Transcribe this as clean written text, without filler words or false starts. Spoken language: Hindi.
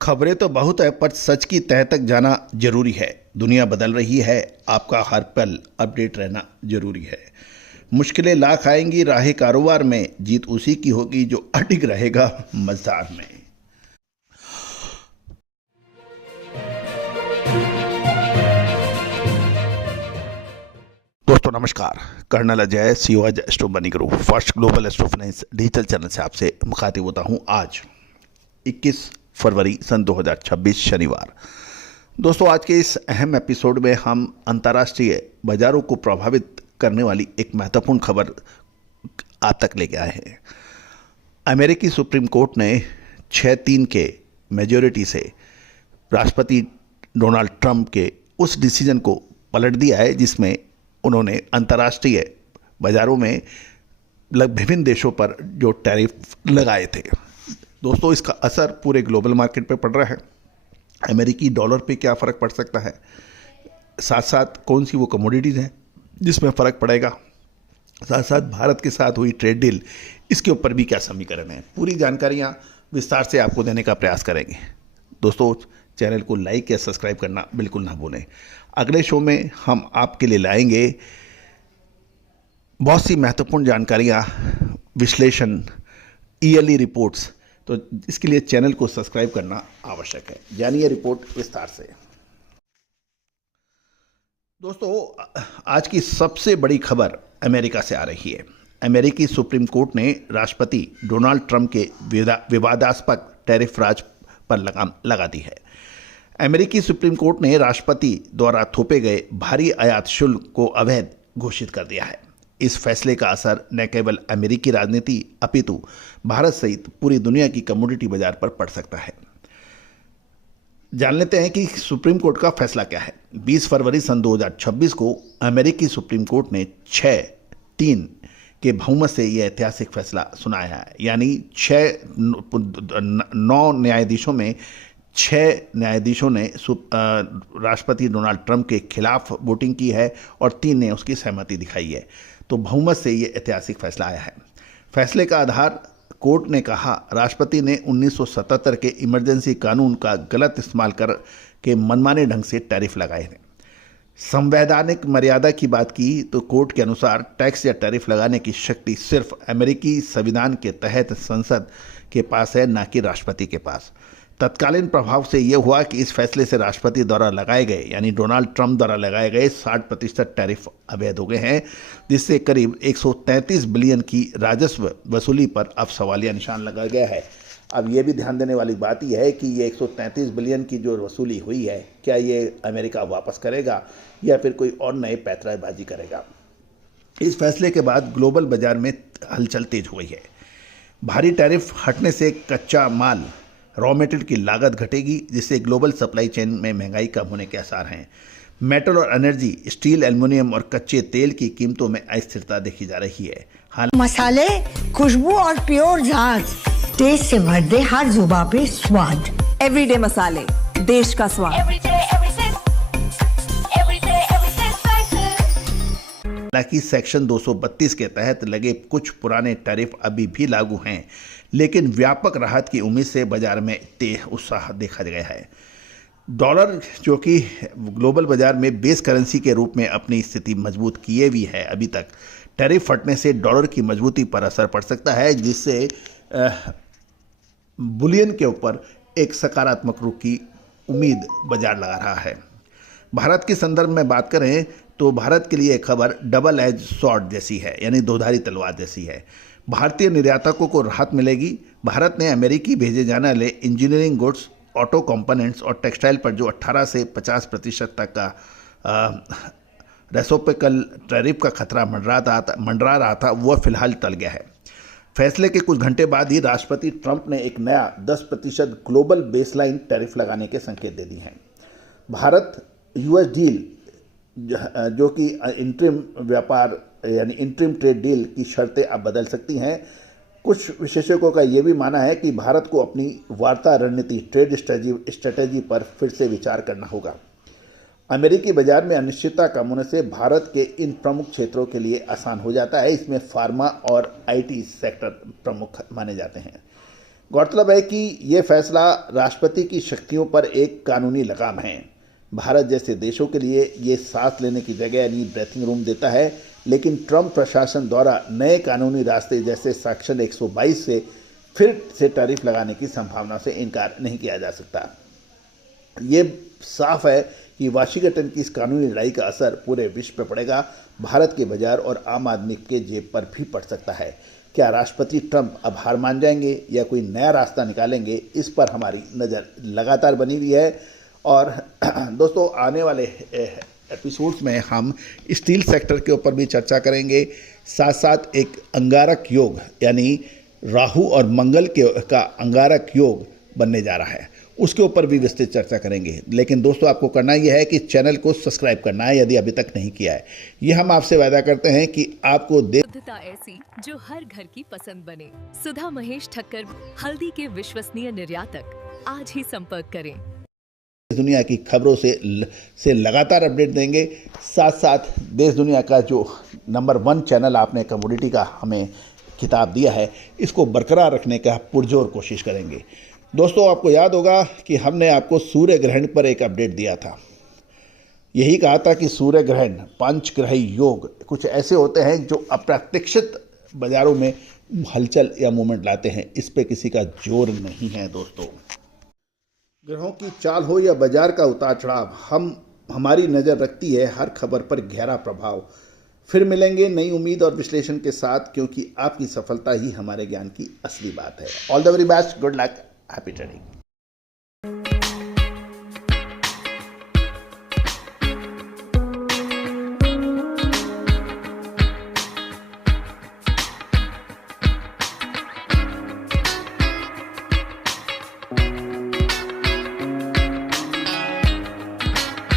खबरें तो बहुत है पर सच की तह तक जाना जरूरी है। दुनिया बदल रही है, आपका हर पल अपडेट रहना जरूरी है। मुश्किलें लाख आएंगी राह कारोबार में, जीत उसी की होगी जो अडिग रहेगा मजार में। दोस्तों नमस्कार। कर्नल अजय सीओज astro money group first global astro finance digital channel से आपसे मुखातिब होता हूं। आज 21 फरवरी सन 2026 शनिवार। दोस्तों आज के इस अहम एपिसोड में हम अंतर्राष्ट्रीय बाजारों को प्रभावित करने वाली एक महत्वपूर्ण खबर आप तक लेके आए हैं। अमेरिकी सुप्रीम कोर्ट ने 6-3 के मेजॉरिटी से राष्ट्रपति डोनाल्ड ट्रंप के उस डिसीजन को पलट दिया है जिसमें उन्होंने अंतर्राष्ट्रीय बाजारों में विभिन्न देशों पर जो टैरिफ लगाए थे। दोस्तों इसका असर पूरे ग्लोबल मार्केट पे पड़ रहा है। अमेरिकी डॉलर पे क्या फ़र्क पड़ सकता है, साथ साथ कौन सी वो कमोडिटीज़ हैं जिसमें फ़र्क पड़ेगा, साथ साथ भारत के साथ हुई ट्रेड डील, इसके ऊपर भी क्या समीकरण है, पूरी जानकारियाँ विस्तार से आपको देने का प्रयास करेंगे। दोस्तों चैनल को लाइक या सब्सक्राइब करना बिल्कुल ना भूलें। अगले शो में हम आपके लिए लाएंगे बहुत सी महत्वपूर्ण जानकारियाँ, विश्लेषण, ईयरली रिपोर्ट्स। तो इसके लिए चैनल को सब्सक्राइब करना आवश्यक है। जानिए रिपोर्ट विस्तार से। दोस्तों आज की सबसे बड़ी खबर अमेरिका से आ रही है। अमेरिकी सुप्रीम कोर्ट ने राष्ट्रपति डोनाल्ड ट्रंप के विवादास्पद टैरिफ राज पर लगाम लगा दी है। अमेरिकी सुप्रीम कोर्ट ने राष्ट्रपति द्वारा थोपे गए भारी आयात शुल्क को अवैध घोषित कर दिया है। इस फैसले का असर न केवल अमेरिकी राजनीति अपितु भारत सहित पूरी दुनिया की कमोडिटी बाजार पर पड़ सकता है। जान लेते हैं कि सुप्रीम कोर्ट का फैसला क्या है। 20 फरवरी सन 2026 को अमेरिकी सुप्रीम कोर्ट ने 6-3 के बहुमत से यह ऐतिहासिक फैसला सुनाया है। यानी 9 न्यायाधीशों में 6 न्यायाधीशों ने राष्ट्रपति डोनाल्ड ट्रंप के खिलाफ वोटिंग की है और 3 ने उसकी सहमति दिखाई है। तो बहुमत से ये ऐतिहासिक फैसला आया है। फैसले का आधार कोर्ट ने कहा, राष्ट्रपति ने 1977 के इमरजेंसी कानून का गलत इस्तेमाल कर के मनमाने ढंग से टैरिफ लगाए थे। संवैधानिक मर्यादा की बात की तो कोर्ट के अनुसार टैक्स या टैरिफ लगाने की शक्ति सिर्फ अमेरिकी संविधान के तहत संसद के पास है, ना कि राष्ट्रपति के पास। तत्कालीन प्रभाव से यह हुआ कि इस फैसले से राष्ट्रपति द्वारा लगाए गए यानी डोनाल्ड ट्रंप द्वारा लगाए गए 60% टैरिफ अवैध हो गए हैं, जिससे करीब 133 बिलियन की राजस्व वसूली पर अब सवालिया निशान लगा गया है। अब यह भी ध्यान देने वाली बात यह है कि ये 133 बिलियन की जो वसूली हुई है, क्या ये अमेरिका वापस करेगा या फिर कोई और नए पैंतराबाजी करेगा। इस फैसले के बाद ग्लोबल बाजार में हलचल तेज हुई है। भारी टैरिफ हटने से कच्चा माल रॉ मटेरियल की लागत घटेगी, जिससे ग्लोबल सप्लाई चेन में महंगाई कम होने के आसार हैं। मेटल और एनर्जी, स्टील, एल्युमिनियम और कच्चे तेल की कीमतों में अस्थिरता देखी जा रही है। मसाले, खुशबू और प्योर झाग, टेस्ट से भर दे हर जुबां पे स्वाद। एवरीडे मसाले, देश का स्वाद। हालांकि सेक्शन 232 के तहत लगे कुछ पुराने टैरिफ अभी भी लागू हैं, लेकिन व्यापक राहत की उम्मीद से बाजार में तेज उत्साह देखा गया है। डॉलर जो कि ग्लोबल बाजार में बेस करेंसी के रूप में अपनी स्थिति मजबूत किए हुई है, अभी तक टैरिफ फटने से डॉलर की मजबूती पर असर पड़ सकता है, जिससे बुलियन के ऊपर एक सकारात्मक रुख की उम्मीद बाजार लगा रहा है। भारत के संदर्भ में बात करें तो भारत के लिए खबर डबल एज स्वॉर्ड जैसी है, यानी दोधारी तलवार जैसी है। भारतीय निर्यातकों को राहत मिलेगी। भारत ने अमेरिकी भेजे जाने वाले इंजीनियरिंग गुड्स, ऑटो कंपोनेंट्स और टेक्सटाइल पर जो 18 से 50% तक का रेसिप्रोकल टैरिफ का खतरा मंडरा रहा था, वह फिलहाल टल गया है। फैसले के कुछ घंटे बाद ही राष्ट्रपति ट्रंप ने एक नया 10% ग्लोबल बेसलाइन टैरिफ लगाने के संकेत दे दिए हैं। भारत यूएस डील जो कि इंटरिम व्यापार यानी इंटरिम ट्रेड डील की शर्तें अब बदल सकती हैं। कुछ विशेषज्ञों का यह भी मानना है कि भारत को अपनी वार्ता रणनीति ट्रेड स्ट्रेटेजी पर फिर से विचार करना होगा। अमेरिकी बाजार में अनिश्चितता कम होने से भारत के इन प्रमुख क्षेत्रों के लिए आसान हो जाता है। इसमें फार्मा और आईटी सेक्टर प्रमुख माने जाते हैं। गौरतलब है कि ये फैसला राष्ट्रपति की शक्तियों पर एक कानूनी लगाम है। भारत जैसे देशों के लिए ये सांस लेने की जगह यानी ब्रीथिंग रूम देता है, लेकिन ट्रंप प्रशासन द्वारा नए कानूनी रास्ते जैसे सेक्शन 122 से फिर से टैरिफ लगाने की संभावना से इनकार नहीं किया जा सकता। ये साफ है कि वाशिंगटन की इस कानूनी लड़ाई का असर पूरे विश्व पर पड़ेगा, भारत के बाजार और आम आदमी के जेब पर भी पड़ सकता है। क्या राष्ट्रपति ट्रंप अब हार मान जाएंगे या कोई नया रास्ता निकालेंगे, इस पर हमारी नज़र लगातार बनी हुई है। और दोस्तों, आने वाले एपिसोड्स में हम स्टील सेक्टर के ऊपर भी चर्चा करेंगे, साथ साथ एक अंगारक योग यानी राहु और मंगल का अंगारक योग बनने जा रहा है, उसके ऊपर भी विस्तृत चर्चा करेंगे। लेकिन दोस्तों, आपको करना यह है कि चैनल को सब्सक्राइब करना है यदि अभी तक नहीं किया है। ये हम आपसे वादा करते हैं कि आपको शुद्धता ऐसी जो हर घर की पसंद बने। सुधा महेश ठक्कर, हल्दी के विश्वसनीय निर्यातक। आज ही संपर्क करें। दुनिया की खबरों से लगातार अपडेट देंगे। साथ साथ देश दुनिया का जो नंबर 1 चैनल आपने कमोडिटी का हमें खिताब दिया है, इसको बरकरार रखने का पुरजोर कोशिश करेंगे। दोस्तों, आपको याद होगा कि हमने आपको सूर्य ग्रहण पर एक अपडेट दिया था। यही कहा था कि सूर्य ग्रहण, पंचग्रही योग कुछ ऐसे होते हैं जो अप्रत्याशित बाजारों में हलचल या मूवमेंट लाते हैं। इस पे किसी का जोर नहीं है। दोस्तों, ग्रहों की चाल हो या बाजार का उतार चढ़ाव, हमारी नज़र रखती है हर खबर पर गहरा प्रभाव। फिर मिलेंगे नई उम्मीद और विश्लेषण के साथ, क्योंकि आपकी सफलता ही हमारे ज्ञान की असली बात है। All the very best, good luck, happy trading.